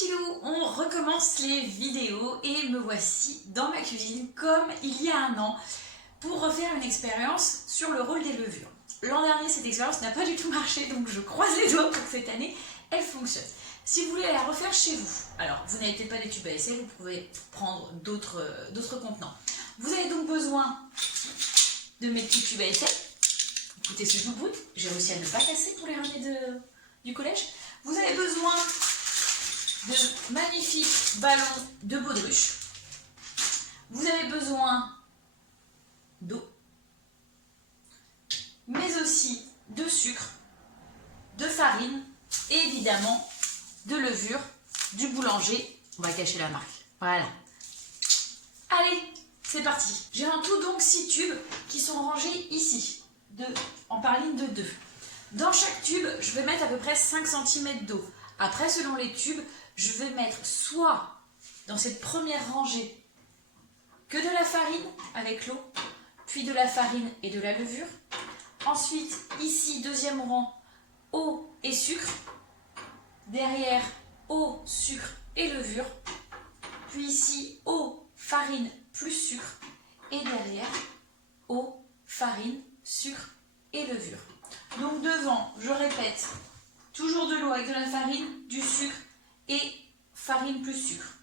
petits loups, on recommence les vidéos et me voici dans ma cuisine comme il y a un an pour refaire une expérience sur le rôle des levures. L'an dernier, cette expérience n'a pas du tout marché, donc je croise les doigts pour que cette année, elle fonctionne. Si vous voulez la refaire chez vous, alors vous n'avez peut-être pas des tubes à essai, vous pouvez prendre d'autres contenants. Vous avez donc besoin de mes petits tubes à essai. Écoutez ce bout, j'ai réussi à ne pas casser pour les ramener du collège. Vous avez besoin de magnifiques ballons de baudruche. Vous avez besoin d'eau, mais aussi de sucre, de farine et évidemment de levure du boulanger. On va cacher la marque. Voilà. Allez, c'est parti. J'ai en tout donc 6 tubes qui sont rangés ici, par ligne de 2. Dans chaque tube, je vais mettre à peu près 5 cm d'eau. Après, selon les tubes, je vais mettre soit dans cette première rangée que de la farine avec l'eau, puis de la farine et de la levure. Ensuite, ici, deuxième rang, eau et sucre. Derrière, eau, sucre et levure. Puis ici, eau, farine plus sucre. Et derrière, eau, farine, sucre et levure. Donc devant, je répète, toujours de l'eau avec de la farine, du sucre et farine plus sucre.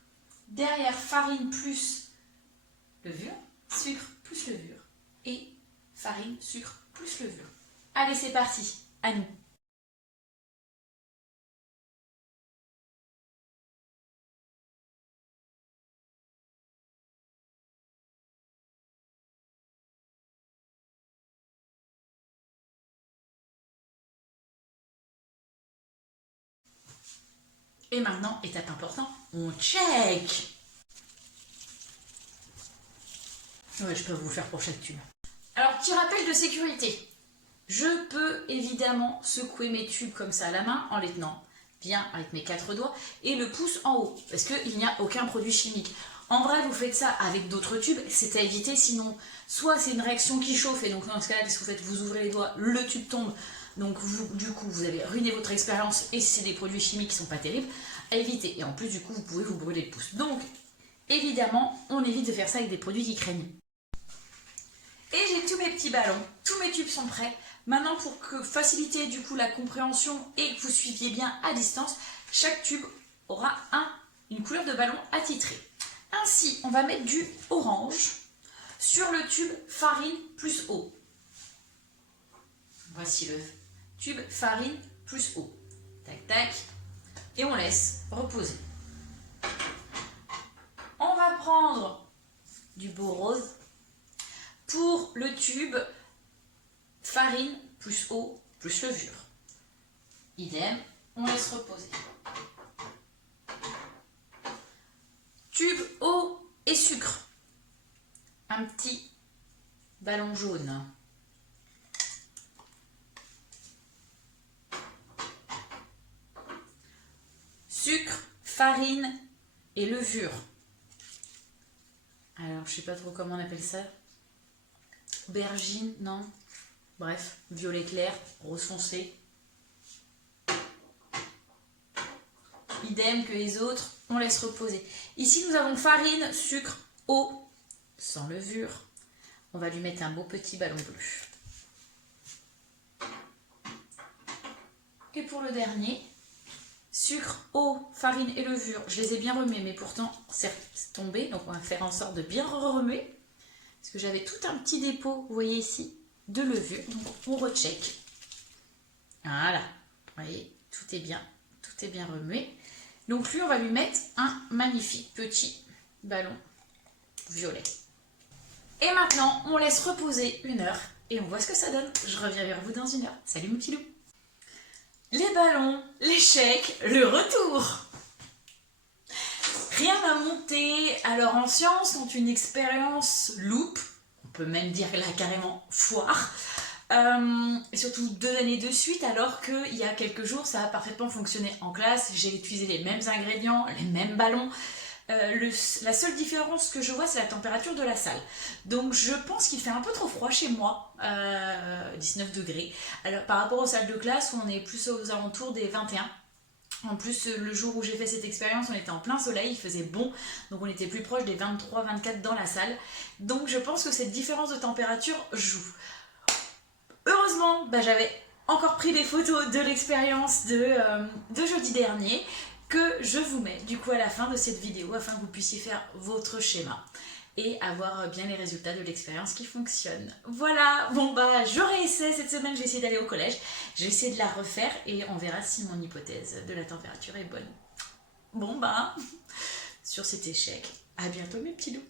Derrière, farine plus levure, sucre plus levure et farine, sucre plus levure. Allez, c'est parti, à nous. Et maintenant, étape importante, on check. Ouais, je peux vous faire pour chaque tube. Alors, petit rappel de sécurité. Je peux évidemment secouer mes tubes comme ça à la main en les tenant bien avec mes 4 doigts et le pouce en haut parce qu'il n'y a aucun produit chimique. En vrai, vous faites ça avec d'autres tubes, c'est à éviter, sinon soit c'est une réaction qui chauffe et donc dans ce cas-là, qu'est-ce que vous faites? Vous ouvrez les doigts, le tube tombe, donc du coup vous allez ruiner votre expérience et si c'est des produits chimiques qui ne sont pas terribles, à éviter. Et en plus du coup, vous pouvez vous brûler le pouce. Donc évidemment, on évite de faire ça avec des produits qui craignent. Et j'ai tous mes petits ballons, tous mes tubes sont prêts. Maintenant, pour faciliter du coup la compréhension et que vous suiviez bien à distance, chaque tube aura une couleur de ballon attitrée. Ainsi, on va mettre du orange sur le tube farine plus eau. Voici le tube farine plus eau. Tac, tac. Et on laisse reposer. On va prendre du beau rose pour le tube farine plus eau plus levure. Idem, on laisse reposer. Tube eau et sucre. Un petit ballon jaune. Sucre, farine et levure. Alors, je sais pas trop comment on appelle ça. Aubergine, non. Bref, violet clair, rose foncé. Idem que les autres, on laisse reposer. Ici, nous avons farine, sucre, eau, sans levure. On va lui mettre un beau petit ballon bleu. Et pour le dernier, sucre, eau, farine et levure. Je les ai bien remués, mais pourtant, c'est tombé. Donc, on va faire en sorte de bien remuer. Parce que j'avais tout un petit dépôt, vous voyez ici, de levure. Donc, on recheck. Voilà. Vous voyez, tout est bien remué. Donc, lui, on va lui mettre un magnifique petit ballon violet. Et maintenant, on laisse reposer 1 heure et on voit ce que ça donne. Je reviens vers vous dans 1 heure. Salut, mon petit loup. Les ballons, l'échec, le retour. Rien à monter. Alors en science, sont une expérience loupe, on peut même dire là carrément foire, et surtout 2 années de suite, alors qu'il y a quelques jours, ça a parfaitement fonctionné en classe. J'ai utilisé les mêmes ingrédients, les mêmes ballons. La seule différence que je vois, c'est la température de la salle. Donc je pense qu'il fait un peu trop froid chez moi, 19 degrés. Alors par rapport aux salles de classe où on est plus aux alentours des 21. En plus, le jour où j'ai fait cette expérience, on était en plein soleil, il faisait bon, donc on était plus proche des 23-24 dans la salle. Donc je pense que cette différence de température joue. Heureusement, j'avais encore pris des photos de l'expérience de jeudi dernier que je vous mets du coup à la fin de cette vidéo afin que vous puissiez faire votre schéma et avoir bien les résultats de l'expérience qui fonctionne. Voilà, bon je réessaie cette semaine, j'ai essayé d'aller au collège, j'ai essayé de la refaire et on verra si mon hypothèse de la température est bonne. Bon sur cet échec, à bientôt mes petits loups.